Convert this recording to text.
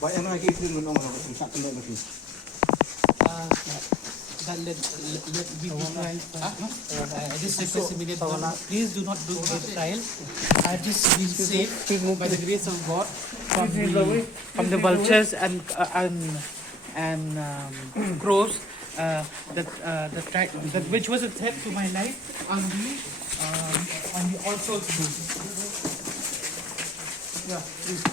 Bayan na kay mo nung sa tanda mo. Let me try. I just request immediately. Please do not do this trial. I just be safe by the grace of God from the vultures and crows. That which was a threat to my life. And the also. Yeah, please.